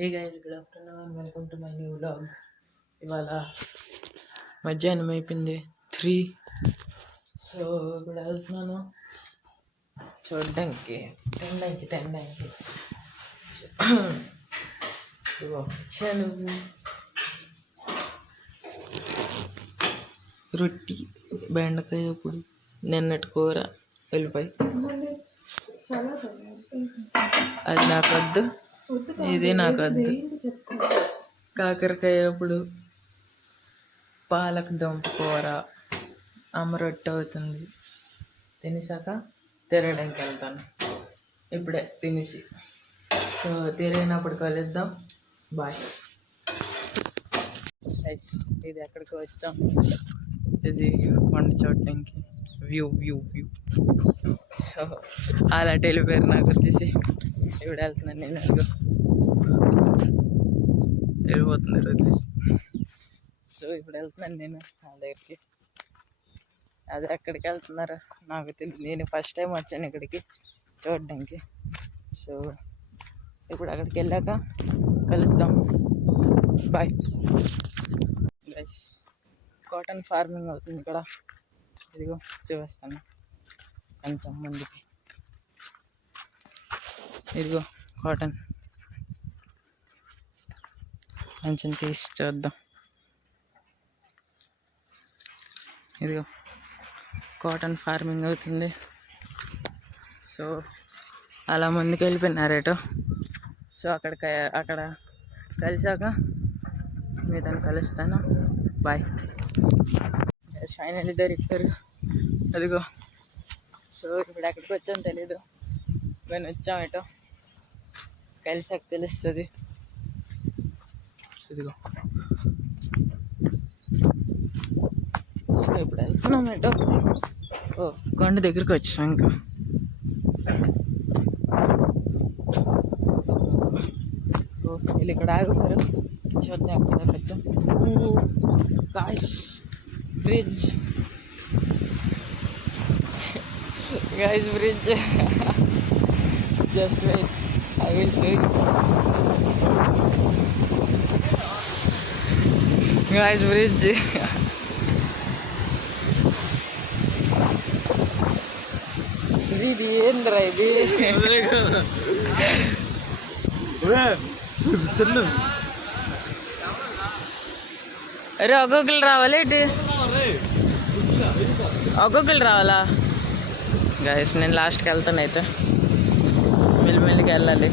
A guys good afternoon welcome to my new vlog. ఇవాళ మధ్యాహ్నం అయిపోయింది 3. సో ఇప్పుడు వెళ్తున్నాను చూడడానికి తినడానికి వచ్చాను. రొట్టి బెండకాయ, ఇప్పుడు నిన్నటి కూర వెళ్ళిపోయి అది నాకు వద్దు, ఇది నాకు వద్దు. కాకరకాయ, ఇప్పుడు పాలక దుంప కూర, అమ్మ రొట్టె అవుతుంది. తినేసాక తిరగడానికి వెళ్తాను. ఇప్పుడే తినేసి, సో తిరిగినప్పుడు కలుద్దాం. బాయ్. ఇది ఎక్కడికి వచ్చాం, ఇది కొండ చూడడానికి. వ్యూ వ్యూ వ్యూ సో అలా వెళ్ళిపోయారు. నాకు వచ్చేసి ఇప్పుడు వెళ్తున్నాను. నేను వెళ్ళిపోతున్నారు వదిలేసి. సో ఇప్పుడు వెళ్తున్నాను నేను వాళ్ళ దగ్గరికి. అది ఎక్కడికి వెళ్తున్నారో నాకు తెలియదు. నేను ఫస్ట్ టైం వచ్చాను ఇక్కడికి చూడడానికి. సో ఇప్పుడు అక్కడికి వెళ్ళాక కలుద్దాం. Bye guys. కాటన్ ఫార్మింగ్ అవుతుంది ఇక్కడ. ఇదిగో చూపిస్తాను కొంచెం ముందుకి. ఇదిగో కాటన్, కొంచెం తీసి చూద్దాం. ఇదిగో కాటన్ ఫార్మింగ్ అవుతుంది. సో అలా ముందుకు వెళ్ళిపోయినారేటో. సో అక్కడ కలిసాక మీతో కలుస్తాను. బాయ్. ఫైనల్లీ దొరికారు. అదిగో. సో ఇప్పుడు ఎక్కడికి వచ్చామో తెలీదు, కానీ వచ్చాం ఏటో. కలిసాక తెలుస్తుంది. ఇదిగో. సో ఇప్పుడు వెళ్తున్నాం ఏటో. ఓ కొండ దగ్గరికి వచ్చాం. ఇంకా వీళ్ళు ఇక్కడ ఆగిపోయారు. చూద్దాం ఎక్కడ వచ్చాం. Guys bridge, guys bridge. Just wait, I will show you. Guys bridge. ఇది ఏంద్రా ఇది? అరే ఒక్కొక్కరు రావాలి ఏంటి? ఒక్కొక్కరు రావాలా? గాయస్ నేను లాస్ట్కి వెళ్తాను. అయితే మెల్లిమెల్లికి వెళ్ళాలి.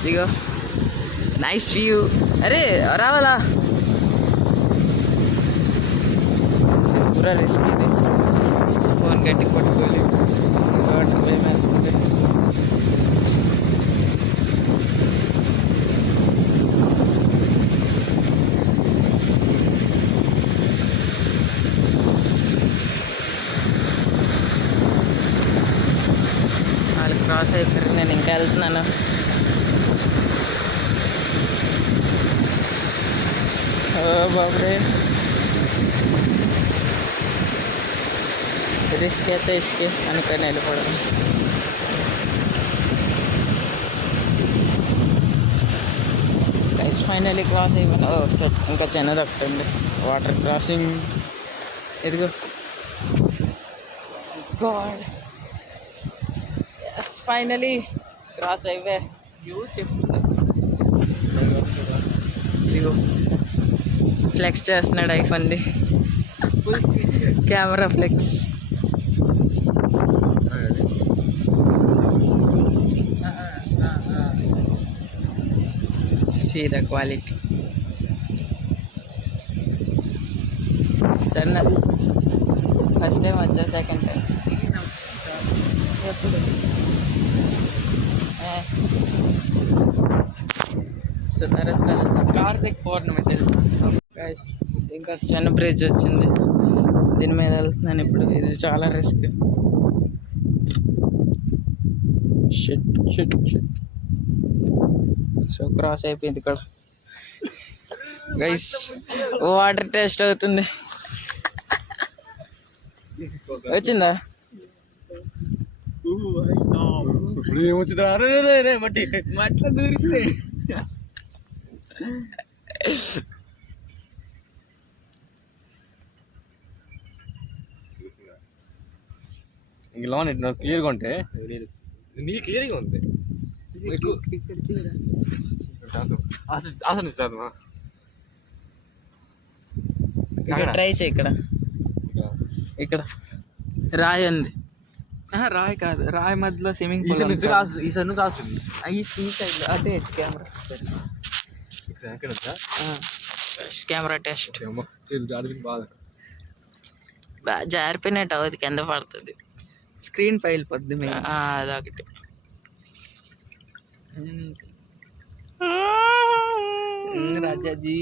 ఇదిగో నైస్ వ్యూ. అరే రావాలా? పూరా రిస్క్ ఇది. ఫోన్ గట్టి కొట్టుకోవాలి. వాటర్ భయం వేస్తుంది. వాళ్ళు క్రాస్ అయిపోయారు, నేను ఇంకా వెళ్తున్నాను. బాబురే రిస్క్ అయితే ఇసుకే అనుకొని వెళ్ళిపోవడం. గైస్ ఫైనల్లీ క్రాస్ అయిపోయినా. ఓ షట్, ఇంకా చిన్నది ఒకటి ఉంది వాటర్ క్రాసింగ్. ఇదిగో గాడ్, ఫైనలీ క్రాస్ అయిపోయా. వ్యూ చెప్తా. ఇదిగో ఫ్లెక్స్ చేస్తున్నాడు ఐఫోన్ది, camera flex. See the quality. సరే, ఫస్ట్ టైం వచ్చా, సెకండ్ టైం. సో తర్వాత కలుద్దాం. కార్తిక్ పౌర్ణమి తెలుసా గైస్? ఇంకా చిన్న బ్రిడ్జ్ వచ్చింది, దీని మీద వెళ్తున్నాను ఇప్పుడు. ఇది చాలా risk. Shit shit shit. So cross అయిపోయింది ఇక్కడ గైస్. వాటర్ టెస్ట్ అవుతుంది. వచ్చిందా? ఇప్పుడు ఏమొచ్చింది రే మట్టి మట్ల దూరిస్తే ఇంక లోన్ క్లియర్గా ఉంటే నీ క్లియర్గా ఉంది అసలు సార్ ఇక్కడ ట్రై చేయి. ఇక్కడ రాయి ఉంది. రాయి కాదు, రాయి మధ్యలో స్విమ్మింగ్ పూల్ ఈ సన్ను కాస్తుంది ఈ సైడ్ అటే కెమెరా ఎక్కడ కెమెరా టెస్ట్ బాగా జారిపోయినట్టు అవుతుంది, కింద పడుతుంది, స్క్రీన్ పైల్ పొద్దు మీద అదొకటి. రాజాజీ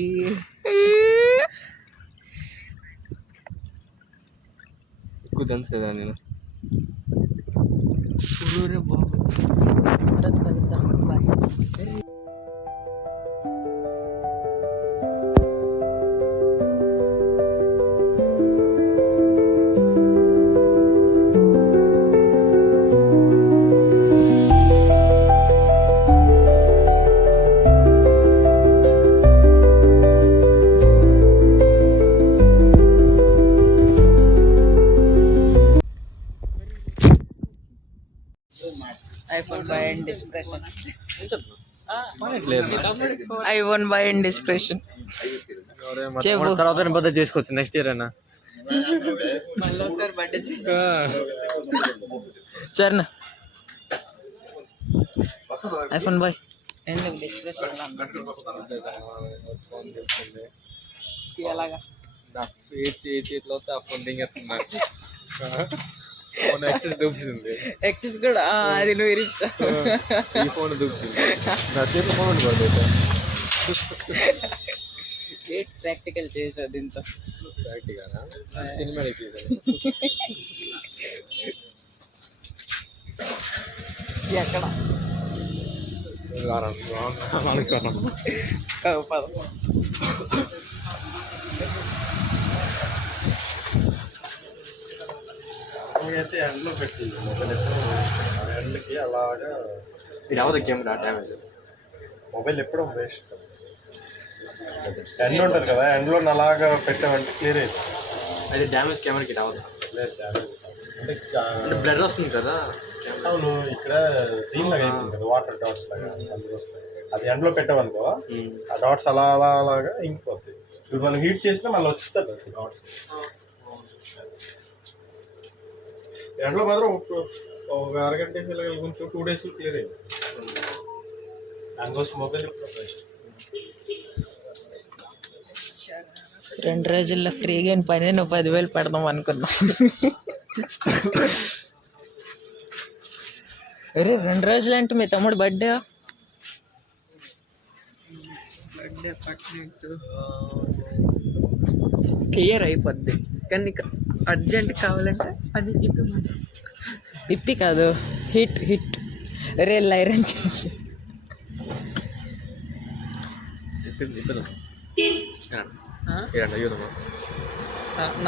ఎక్కువ తెలుసు కదా నేను iPhone by end expression. iPhone by end expression. తర్వాత బర్త్డే చేసుకోవచ్చు నెక్స్ట్ ఇయర్ అయినా మళ్ళీ ఒకసారి బర్త్డే సరేనా. ఐఫోన్ బాయ్ ఎందుకు డిస్ప్రెషన్ అలాగా చేతిలో ఫోన్ దింగేస్తున్నా ఎక్సెస్ దూపుతుంది ఎక్సెస్ కూడా అది నువ్వు ఇరిచా ఈ ఫోన్ దూపుతుంది నా చేతిలో ఫోన్ ఉండిపోతుంది ప్రాక్టికల్ చేసా దీంతో ప్రాక్టికల్ సినిమా ఎక్కడ అయితే ఎండలో పెట్టింది మొబైల్ ఎప్పుడు ఎండకి అలాగా ఇది అవదు కెమెరా డ్యామేజ్ మొబైల్ ఎప్పుడో వేస్ట్ ఎండ ఉంటుంది కదా ఎండలో అలాగా పెట్టామంటే క్లియర్ అయింది. అది డ్యామేజ్ కెమెరాకి రావద్దు లేదు డ్యామేజ్ అంటే బ్లర్ వస్తుంది కదా. అవును ఇక్కడ దీనిలాగా అయిపోయింది కదా వాటర్ డాట్స్ లాగా అందులో వస్తాయి. అది ఎండలో పెట్టామనుకో ఆ డాట్స్ అలా అలా అలాగా ఇంకిపోతాయి. ఇప్పుడు మనం హీట్ చేసినా మళ్ళీ వస్తుంది డాట్స్. ఎండలో మాత్రం ఒక అరగంట వేసి కొంచెం 2 days క్లియర్ అయింది. దానికోసం మొబైల్ 2 రోజుల్లో ఫ్రీగా పని నువ్వు 10,000 పెడదాం అనుకున్నా. అరే 2 రోజులు అంటే మీ తమ్ముడు బర్త్డే క్లియర్ అయిపోద్ది. కానీ అర్జెంట్ కావాలంటే అది ఇప్పి కాదు హిట్ రేల్ ఐరన్ చేసి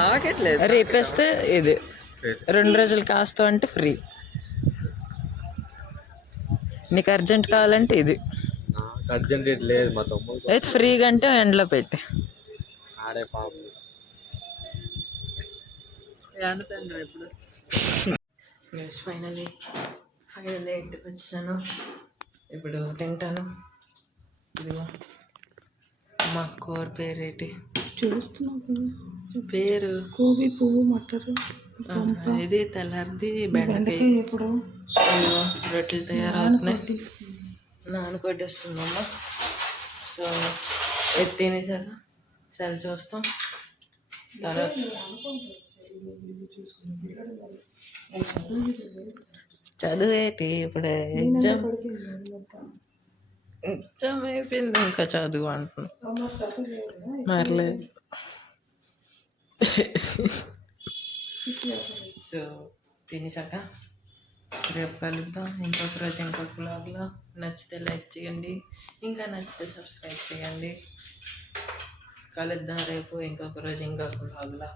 నాకెట్లేదు. రేపేస్తే ఇది 2 రోజులు కాస్తా అంటే ఫ్రీ. నీకు అర్జెంట్ కావాలంటే ఇది అర్జెంట్ లేదు మా తమ్ముడు అయితే ఫ్రీగా అంటే ఎండ్లో పెట్టి ఆడే పాప ఫైనలీ ఇంటికి వచ్చాను. ఇప్పుడు తింటాను. ఇదిగో మా కూర పేరేటి చూస్తున్నావు పేరు కోబి పువ్వు మటర్. ఇది తెల్లారిది బెండకాయ. ఇప్పుడు రొట్టెలు తయారవుతున్నాయి. నానకొట్టేస్తుందమ్మా. సో తినేసాక సెల్ చూస్తాం. తర్వాత చదువేటి ఇప్పుడు ఎగ్జామ్ అయిపోయింది ఇంకా చదువు అంటున్నా. మరలేదు. సో తినేసాక రేపు కలుద్దాం ఇంకొక రోజు ఇంకొక బ్లాగ్లో. నచ్చితే లైక్ చేయండి, ఇంకా నచ్చితే సబ్స్క్రైబ్ చేయండి. కలుద్దాం రేపు ఇంకొక రోజు ఇంకొక బ్లాగ్లో.